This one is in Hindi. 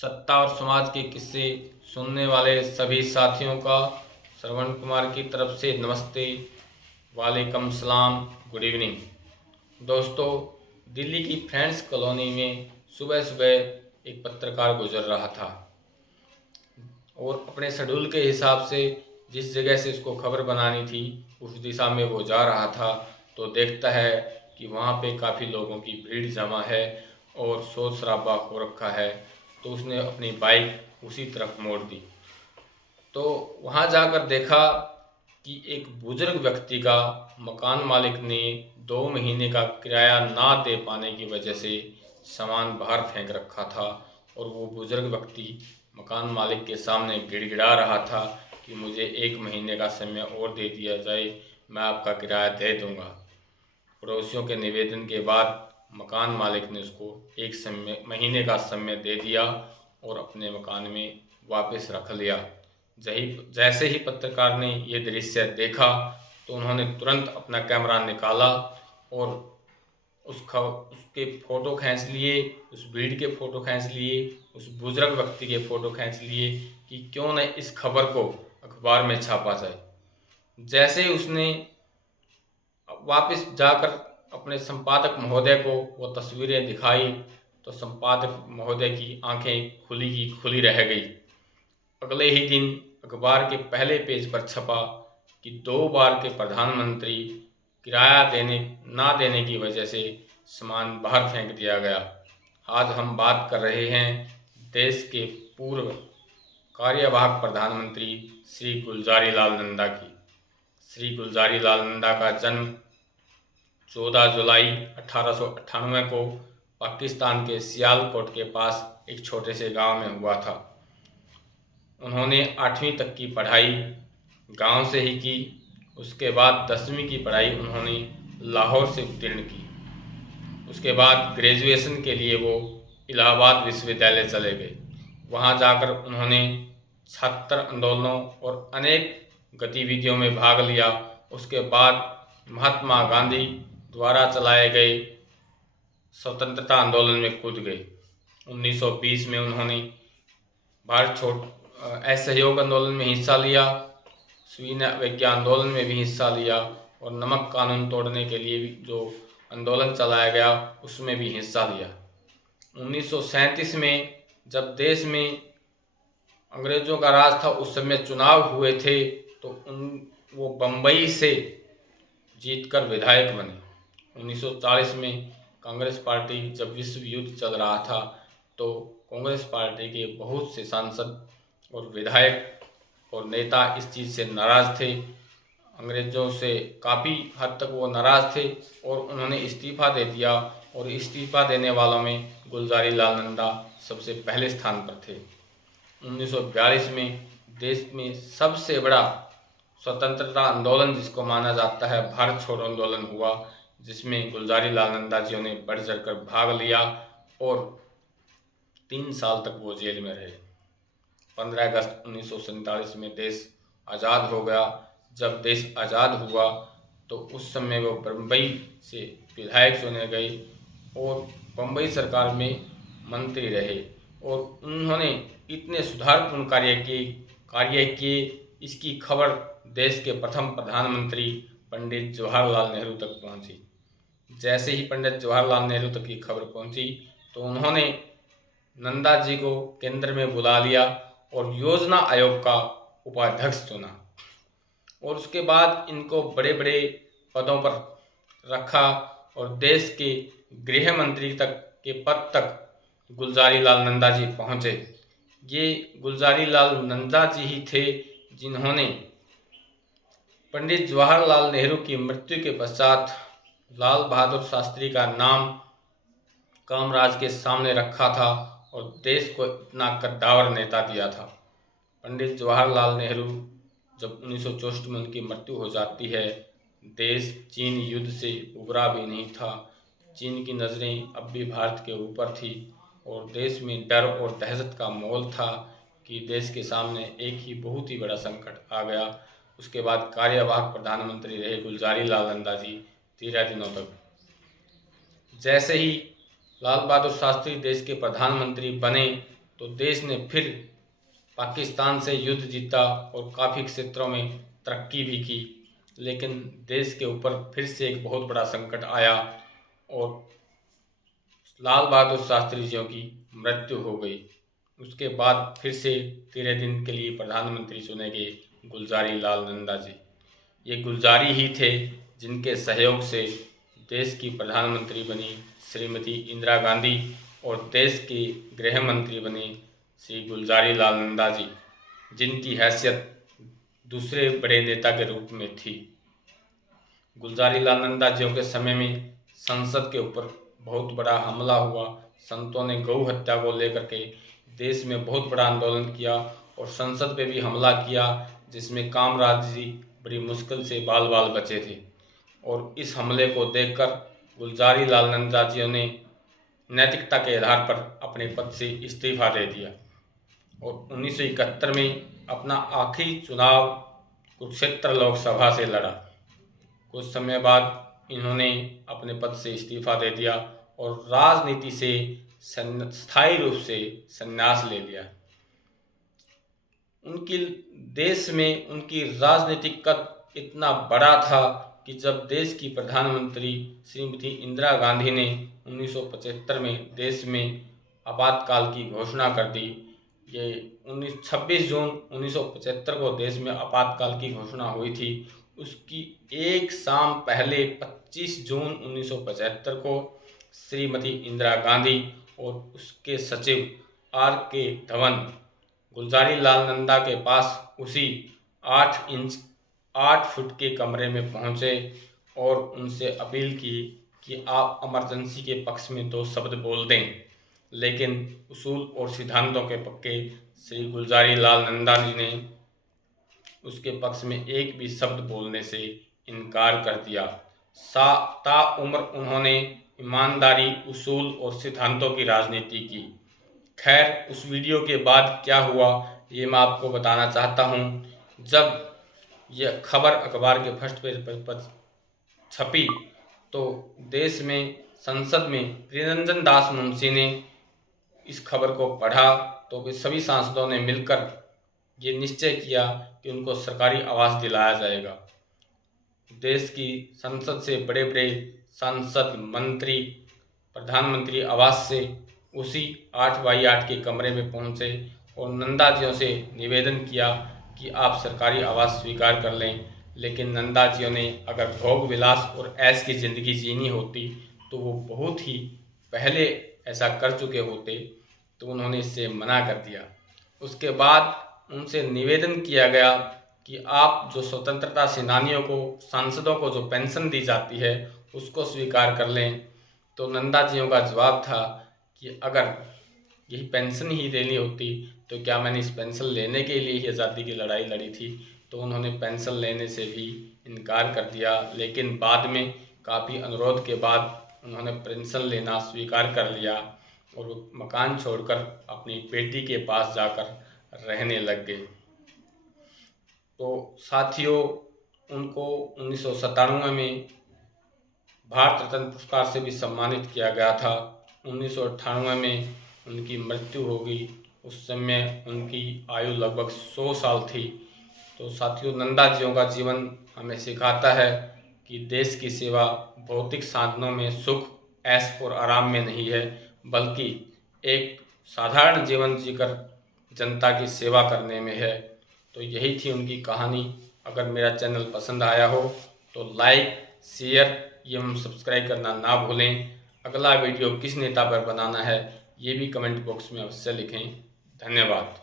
सत्ता और समाज के किस्से सुनने वाले सभी साथियों का श्रवण कुमार की तरफ से नमस्ते, वालेकुम सलाम, गुड इवनिंग। दोस्तों, दिल्ली की फ्रेंड्स कॉलोनी में सुबह सुबह एक पत्रकार गुजर रहा था और अपने शेड्यूल के हिसाब से जिस जगह से उसको खबर बनानी थी उस दिशा में वो जा रहा था, तो देखता है कि वहाँ पे काफ़ी लोगों की भीड़ जमा है और शोर शराबा हो रखा है। तो उसने अपनी बाइक उसी तरफ मोड़ दी। तो वहाँ जाकर देखा कि एक बुजुर्ग व्यक्ति का मकान मालिक ने 2 महीने का किराया ना दे पाने की वजह से सामान बाहर फेंक रखा था और वो बुजुर्ग व्यक्ति मकान मालिक के सामने गिड़गिड़ा रहा था कि मुझे 1 महीने का समय और दे दिया जाए, मैं आपका किराया दे दूंगा। पड़ोसियों के निवेदन के बाद मकान मालिक ने उसको 1 महीने का समय दे दिया और अपने मकान में वापस रख लिया। जैसे ही पत्रकार ने ये दृश्य देखा तो उन्होंने तुरंत अपना कैमरा निकाला और उसके फ़ोटो खींच लिए, उस भीड़ के फ़ोटो खींच लिए, उस बुजुर्ग व्यक्ति के फ़ोटो खींच लिए कि क्यों न इस खबर को अखबार में छापा जाए। जैसे ही उसने वापस जाकर अपने संपादक महोदय को वो तस्वीरें दिखाई तो संपादक महोदय की आंखें खुली की खुली रह गई। अगले ही दिन अखबार के पहले पेज पर छपा कि 2 बार के प्रधानमंत्री किराया ना देने की वजह से सामान बाहर फेंक दिया गया। आज हम बात कर रहे हैं देश के पूर्व कार्यवाहक प्रधानमंत्री श्री गुलजारी लाल नंदा की। श्री गुलजारी लाल नंदा का जन्म 14 जुलाई 1898 को पाकिस्तान के सियालकोट के पास एक छोटे से गांव में हुआ था। उन्होंने 8वीं तक की पढ़ाई गांव से ही की। उसके बाद 10वीं की पढ़ाई उन्होंने लाहौर से उत्तीर्ण की। उसके बाद ग्रेजुएशन के लिए वो इलाहाबाद विश्वविद्यालय चले गए। वहाँ जाकर उन्होंने छात्र आंदोलनों और अनेक गतिविधियों में भाग लिया। उसके बाद महात्मा गांधी द्वारा चलाए गए स्वतंत्रता आंदोलन में कूद गए। 1920 में उन्होंने भारत छोड़ असहयोग आंदोलन में हिस्सा लिया, सविनय अवज्ञा आंदोलन में भी हिस्सा लिया और नमक कानून तोड़ने के लिए भी जो आंदोलन चलाया गया उसमें भी हिस्सा लिया। 1937 में जब देश में अंग्रेज़ों का राज था, उस समय चुनाव हुए थे तो वो बम्बई से जीतकर विधायक बने। 1940 में कांग्रेस पार्टी जब विश्व युद्ध चल रहा था तो कांग्रेस पार्टी के बहुत से सांसद और विधायक और नेता इस चीज़ से नाराज़ थे। अंग्रेज़ों से काफ़ी हद तक वो नाराज़ थे और उन्होंने इस्तीफ़ा दे दिया और इस्तीफ़ा देने वालों में गुलजारी लाल नंदा सबसे पहले स्थान पर थे। 1942 में देश में सबसे बड़ा स्वतंत्रता आंदोलन जिसको माना जाता है भारत छोड़ो आंदोलन हुआ, जिसमें गुलजारी लाल नंदा जी ने बढ़ चढ़कर भाग लिया और 3 साल तक वो जेल में रहे। 15 अगस्त 1947 में देश आज़ाद हो गया। जब देश आज़ाद हुआ तो उस समय वो बम्बई से विधायक चुने गए और बम्बई सरकार में मंत्री रहे और उन्होंने इतने सुधारपूर्ण कार्य किए, इसकी खबर देश के प्रथम प्रधानमंत्री पंडित जवाहरलाल नेहरू तक पहुंची। जैसे ही पंडित जवाहरलाल नेहरू तक की खबर पहुंची तो उन्होंने नंदा जी को केंद्र में बुला लिया और योजना आयोग का उपाध्यक्ष चुना और उसके बाद इनको बड़े बड़े पदों पर रखा और देश के गृह मंत्री तक के पद तक गुलजारी लाल नंदा जी पहुँचे। ये गुलजारी लाल नंदा जी ही थे जिन्होंने पंडित जवाहरलाल नेहरू की मृत्यु के पश्चात लाल बहादुर शास्त्री का नाम कामराज के सामने रखा था और देश को इतना कद्दावर नेता दिया था। पंडित जवाहरलाल नेहरू जब 1964 में उनकी मृत्यु हो जाती है, देश चीन युद्ध से उबरा भी नहीं था। चीन की नज़रें अब भी भारत के ऊपर थी और देश में डर और दहशत का माहौल था कि देश के सामने एक ही बहुत ही बड़ा संकट आ गया। उसके बाद कार्यवाहक प्रधानमंत्री रहे गुलजारी लाल नंदा जी 13 दिनों तक। जैसे ही लाल बहादुर शास्त्री देश के प्रधानमंत्री बने तो देश ने फिर पाकिस्तान से युद्ध जीता और काफ़ी क्षेत्रों में तरक्की भी की। लेकिन देश के ऊपर फिर से एक बहुत बड़ा संकट आया और लाल बहादुर शास्त्री जी की मृत्यु हो गई। उसके बाद फिर से 13 दिन के लिए प्रधानमंत्री चुने गए गुलजारी लाल नंदा जी। ये गुलजारी ही थे जिनके सहयोग से देश की प्रधानमंत्री बनी श्रीमती इंदिरा गांधी और देश की गृह मंत्री बने श्री गुलजारी लाल नंदा जी, जिनकी हैसियत दूसरे बड़े नेता के रूप में थी। गुलजारी लाल नंदा जी के समय में संसद के ऊपर बहुत बड़ा हमला हुआ। संतों ने गौ हत्या को लेकर के देश में बहुत बड़ा आंदोलन किया और संसद पे भी हमला किया, जिसमें कामराज जी बड़ी मुश्किल से बाल बाल बचे थे। और इस हमले को देखकर गुलजारी लाल नंदा जी ने नैतिकता के आधार पर अपने पद से इस्तीफा दे दिया और 1971 में अपना आखिरी चुनाव कुरुक्षेत्र लोकसभा से लड़ा। कुछ समय बाद इन्होंने अपने पद से इस्तीफा दे दिया और राजनीति से स्थायी रूप से संन्यास ले लिया। उनकी देश में उनकी राजनीतिक कद इतना बड़ा था कि जब देश की प्रधानमंत्री श्रीमती इंदिरा गांधी ने 1975 में देश में आपातकाल की घोषणा कर दी। ये 26 जून 1975 को देश में आपातकाल की घोषणा हुई थी। उसकी एक शाम पहले 25 जून 1975 को श्रीमती इंदिरा गांधी और उसके सचिव R.K. धवन गुलजारी लाल नंदा के पास उसी 8 फुट के कमरे में पहुंचे और उनसे अपील की कि आप इमरजेंसी के पक्ष में 2 शब्द बोल दें। लेकिन उसूल और सिद्धांतों के पक्के श्री गुलजारी लाल नंदा जी ने उसके पक्ष में एक भी शब्द बोलने से इनकार कर दिया। ताउम्र उन्होंने ईमानदारी, उसूल और सिद्धांतों की राजनीति की। खैर, उस वीडियो के बाद क्या हुआ ये मैं आपको बताना चाहता हूँ। जब यह खबर अखबार के फर्स्ट पेज पर छपी तो देश में संसद में प्रियरंजन दास मुंशी ने इस खबर को पढ़ा तो वे सभी सांसदों ने मिलकर ये निश्चय किया कि उनको सरकारी आवास दिलाया जाएगा। देश की संसद से बड़े बड़े सांसद, मंत्री प्रधानमंत्री आवास से उसी 8x8 के कमरे में पहुंचे और नंदा जियों से निवेदन किया कि आप सरकारी आवास स्वीकार कर लें। लेकिन नंदा जियों ने अगर भोग विलास और ऐश की ज़िंदगी जीनी होती तो वो बहुत ही पहले ऐसा कर चुके होते, तो उन्होंने इससे मना कर दिया। उसके बाद उनसे निवेदन किया गया कि आप जो स्वतंत्रता सेनानियों को, सांसदों को जो पेंशन दी जाती है उसको स्वीकार कर लें। तो नंदा जियों का जवाब था कि अगर यही पेंशन ही देनी होती तो क्या मैंने इस पेंशन लेने के लिए ही आज़ादी की लड़ाई लड़ी थी। तो उन्होंने पेंशन लेने से भी इनकार कर दिया। लेकिन बाद में काफ़ी अनुरोध के बाद उन्होंने पेंशन लेना स्वीकार कर लिया और वो मकान छोड़कर अपनी बेटी के पास जाकर रहने लग गए। तो साथियों, उनको 1997 में भारत रत्न पुरस्कार से भी सम्मानित किया गया था। 1998 में उनकी मृत्यु हो गई। उस समय उनकी आयु लगभग 100 साल थी। तो साथियों, नंदा जियों का जीवन हमें सिखाता है कि देश की सेवा भौतिक साधनों में सुख, ऐश और आराम में नहीं है, बल्कि एक साधारण जीवन जीकर जनता की सेवा करने में है। तो यही थी उनकी कहानी। अगर मेरा चैनल पसंद आया हो तो लाइक, शेयर एवं सब्सक्राइब करना ना भूलें। अगला वीडियो किस नेता पर बनाना है ये भी कमेंट बॉक्स में अवश्य लिखें। धन्यवाद।